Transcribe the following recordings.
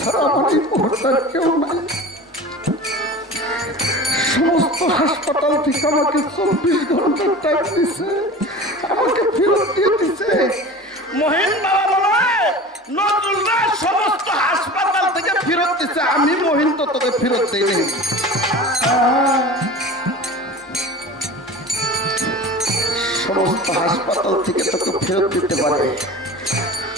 ছাড়া আমার এই মুহূর্তে আর কেউ নাই। সমস্ত হাসপাতাল থেকে আমাকে চব্বিশ ঘণ্টার টাইম দিছে, আমাকে ফেরত দিয়ে দিছে। মহিন বাবা বলে, নজরুলরা সমস্ত হাসপাতাল থেকে ফেরত দিচ্ছে আমি মহিন তো তোকে ফেরত দেইনি। সমস্ত হাসপাতাল থেকে তোকে ফেরত দিতে পারে।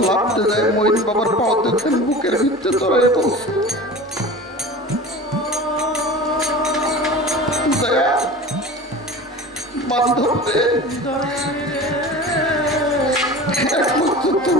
লাভতে যায় মহিন বাবার পাও দেখেন বুকের ভিতরে চড়াই বলছে দয়া বান্ধব রে একমাত্র তুমি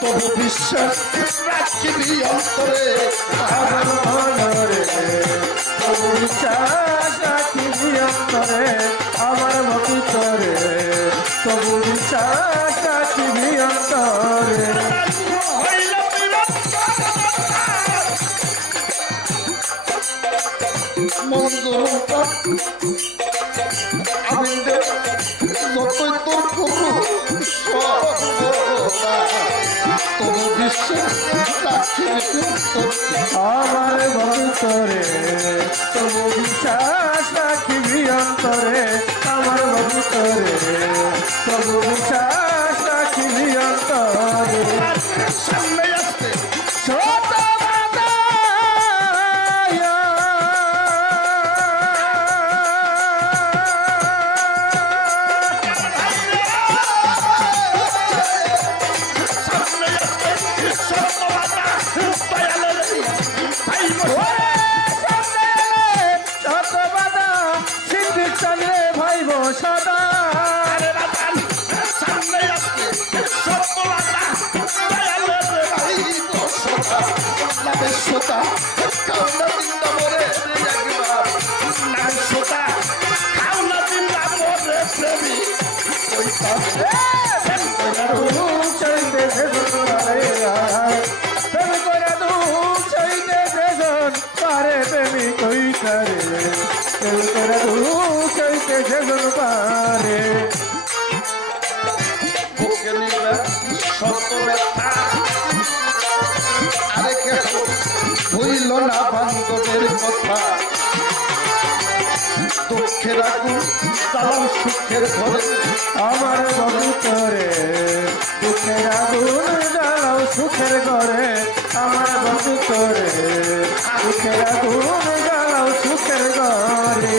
তবু বিশ্বাস রাখিবি অন্তরে তবু বিশ্বাস রাখিবি অন্তরে আমার ভক্তরে তবু বিশ্বাস রাখিবি অন্তরে। মঞ্জুরটা আবিন্দে যতই তোর করু তবু বিশ্বাস রাখিবি আমার ভক্তরে সেজন পারে। বুকে নিবে সত্য ব্যথা। আরে কেহ ভুইল না বান্ধবের কথা। দুঃখ আগুন জ্বালাও সুখের ঘরে। আমার বন্ধুরে দুঃখের আগুন জ্বালাও সুখের ঘরে। আমার বন্ধুরে দুঃখের আগুন জ্বালাও সুখের ঘরে।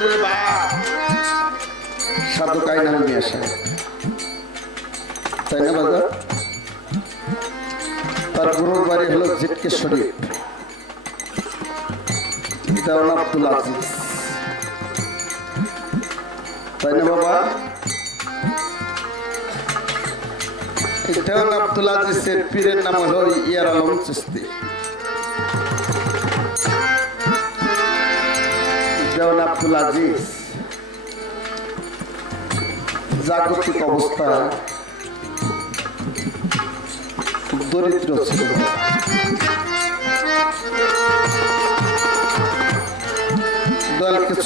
ফরিদপুরের বা সাধু কাইনাল নিয়ে আসে। তাই না বাজার তার গুরুর বাড়ি হলো জিটকে শরীফ। দেওয়ান আব্দুল আজিজ। তাই না বাবা? দেওয়ান আব্দুল আজিজের পীরের নাম হলো ইয়ার আলম চিস্তি দেওয়ান আব্দুল আজিজ। জাগতিক অবস্থা দরিদ্র ছিল।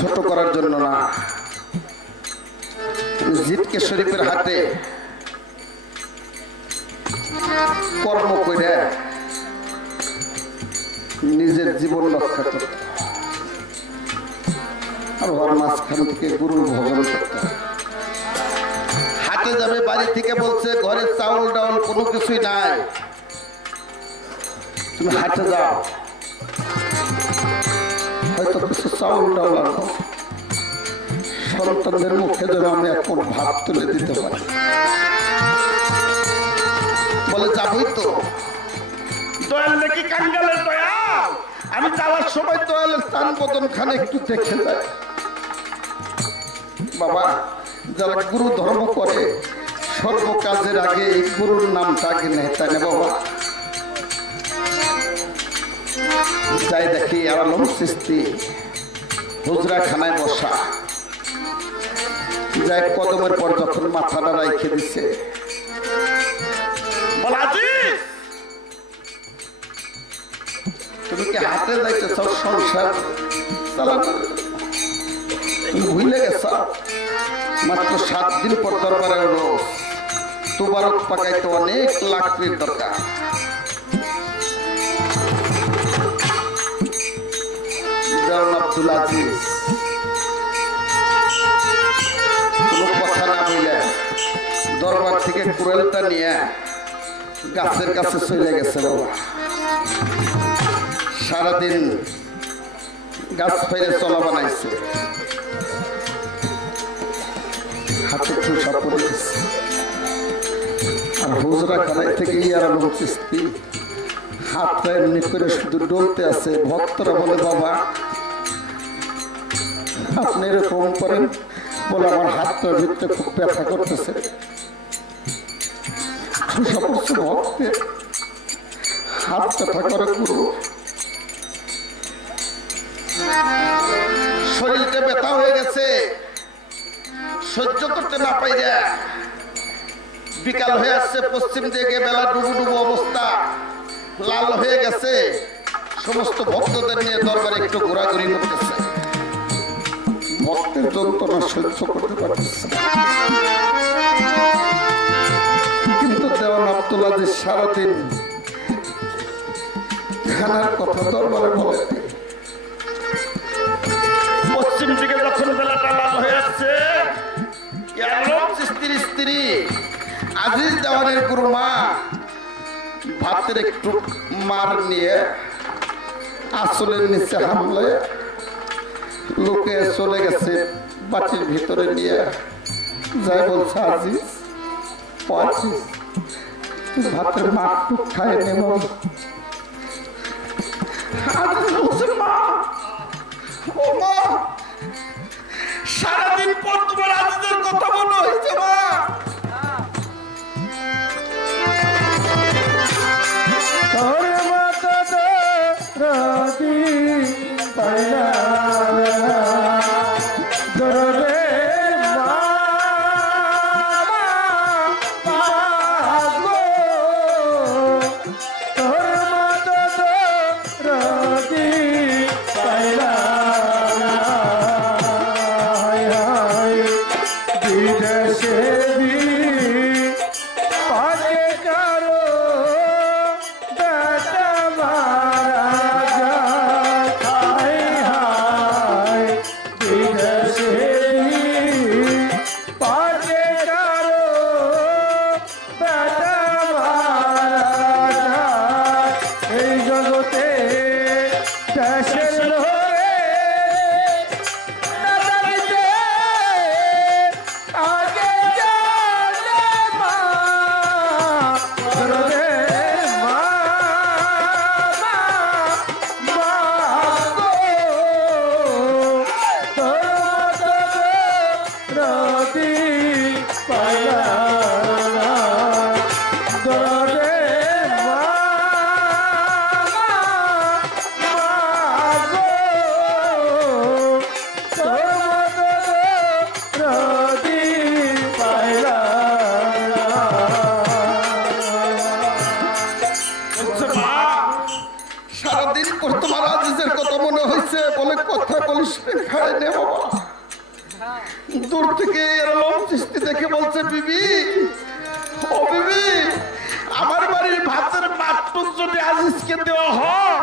ছোট করার জন্য না। জিটকে শরীফের হাতে কর্ম করে নিজের জীবন রক্ষা করত। আর ওর মাঝখান থেকে গুরুর ভজন করতে। হাটে যাবে বাড়ি থেকে বলছে ঘরে চাউল ডাউল কোনো কিছুই নাই। তুমি হাটে যাও। হয়তো কিছু চাউল ডাউল আনো সন্তানদের মুখে যেন আমি এখন ভাত তুলে দিতে পারি। বলে যাবই তো। দয়াল নাকি কাঙ্গালের দয়াল? আমি যাওয়ার সময় দয়ালের স্থান বদন খানে একটু দেখে যাই। বাবা যারা গুরু ধর্ম করে সর্ব কাজের আগে এই গুরুর নামটা আগে নেয় তাই না বাবা? যাই দেখি আলম সৃষ্টি হুজরা খানায় বসা। যাই কদমের পর যখন মাথাটা রাইখে দিছে। তুমি কি হাতে যাইতে চাও সংসার ভুলে গেছ মাত্র সাত দিন পর দরবারে হলো তোবারক পাকাইতে অনেক লাকড়ির দরকার। আব্দুল আজিজ কথা না বললে দরবার থেকে কুড়ালটা নিয়ে গাছের কাছে চলে গেছে বাবা। সারাদিন গাছ ফেলে চলা বানাইছে। হাতে খোসা পড়ে আর হুজরা খানাই থেকে ইয়ার লোক হাতটা এমনি করে শুধু ডলতে আছে। ভক্তরা বলে, বাবা, আপনি এরকম করেন বলে আমার হাতটার ভিতরে খুব ব্যথা করতেছে। পড়ছে ভক্তের হাত ব্যথা করে শরীরটা ব্যথা হয়ে গেছে। সহ্য করতে না পাইরে বিকাল হয়ে আসছে, পশ্চিম দিকে বেলা ডুবু ডুবু অবস্থা, লাল হয়ে গেছে। সমস্ত ভক্তদের নিয়ে দরবারে একটু ঘোরাঘুরি করতেছে। ভক্তের যন্ত্রণা সহ্য করতে পারতেছে কিন্তু দেওয়ান আব্দুল্লাহ সারাদিন খানার কথা দরবারে বলে ইয়ারলম স্ত্রীর স্ত্রী আজিজ দেওয়ানের গুরুমা ভাতের একটু মার নিয়ে আসলের নিচে হামলে। লোকে চলে গেছে বাটির ভিতরে নিয়ে। যাই বলছে, আজিজ তুই ভাতের মাঠটুক খায় নেব মা। সারাদিন পর তোমার মাটুক যদি আজিজকে দেওয়া হয়,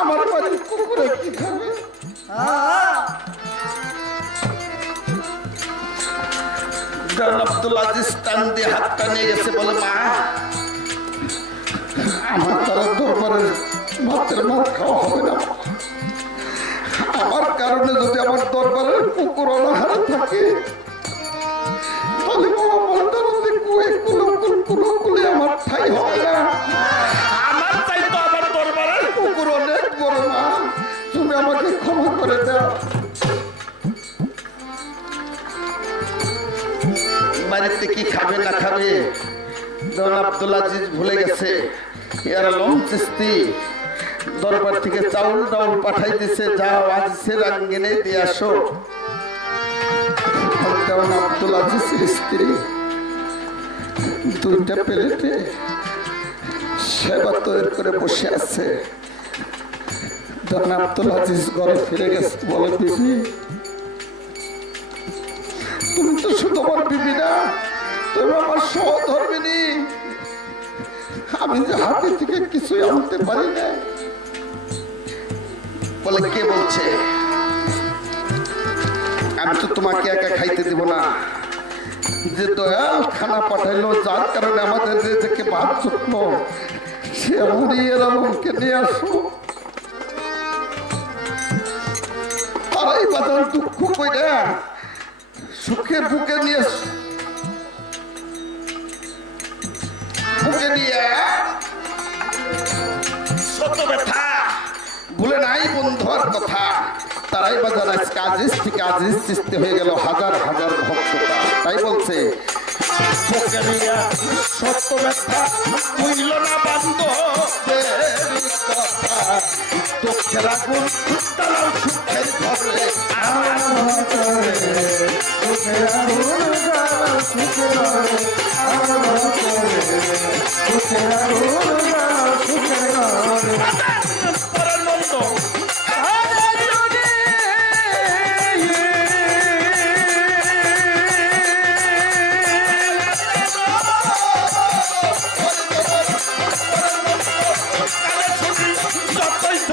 আমার বাড়ির কুকুরে কি খাবে? আব্দুল আজিজ টান দিয়ে হাতটা নিয়ে গেছে বলে, মা, আমার তারা দরবারের ভাতের মার খাওয়া হবে না। আমার কারণে যদি আমার দরবারের কুকুর অনাহারে থাকে আমার ঠাই হবে না। করে দাও। বাড়িতে কি খাবে না খাবে? don আব্দুল ভুলে গেছে। লম চিস্তি দরবার থেকে চাউল পাঠাই দিছে। দিয়ে আসো। দুইটা সেবা তৈরি করে বসে আছে। Don আব্দুল আজিজ ঘরে ফিরে গেছে। বলে, বিবি, তুমি তো শুধু আমার বিবি না, তুমি আমার সহধর্মিনী। আমি যে হাতে থেকে কিছুই আনতে পারি না। বলে, কে বলছে? আমি তো তোমাকে একা খাইতে দিব না। যে দয়াল খানা পাঠাইলো, যার কারণে আমাদের থেকে ভাত চুকলো, সে আমারই এরমকে নিয়ে আসো। তারাই বাজার দুঃখ কইরা সুখে বুকে নিয়ে বুকে নিয়ে শত ব্যথা। ভুলে নাই বন্ধুর কথা। তারাই বাজার আজকে আজিজ থেকে আজিজ সৃষ্টি হয়ে গেল হাজার হাজার ভক্ত তাই বলছে বুকে নিয়ে শত ব্যথা বুঝল না বান্ধবের কথা দুঃখের আগুন তারাও সুখের ঘরে আমার সুখের আগুন জ্বালাও সুখের ঘরে আমার ঘরে সুখের আগুন জ্বালাও সুখের ঘরে পরানন্দ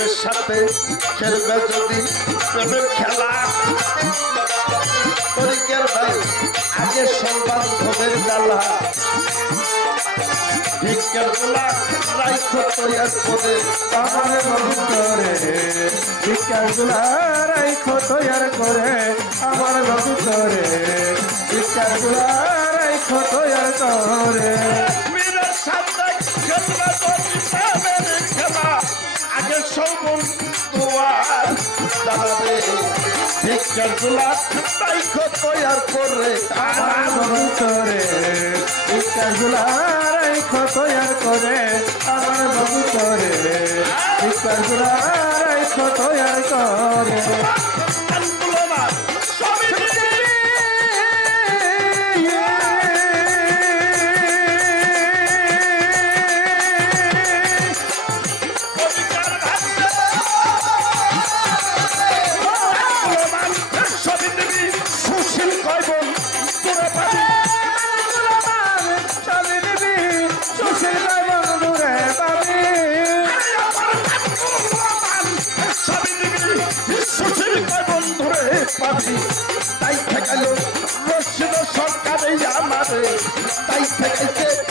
পীরের সাথে, খেলবে যদি প্রেমের খেলা। তরিকের ভাই, আগে সংবাদ ভোগের জ্বালা ভিক্ষার গোলা রাইখ তৈয়ার করে আমার ভবিতরে ভিক্ষার গুলারাই তৈয়ার করে। আমার ভবিতরে ভিক্ষার গুলারাই তৈয়ার করে। পীরের সাথে খেলবে প্রেমের সৌমন তোমার গোলা রাইখ তৈয়ার করে আমার ভবিতরে ভিক্ষার গুলারাই তৈয়ার করে আমার ভবিতরে ভিক্ষার গুলারাই তৈয়ার করে পাবি তাই ঠেকাইল রশিদ সরকারে আমারে তাই ঠেকাইছে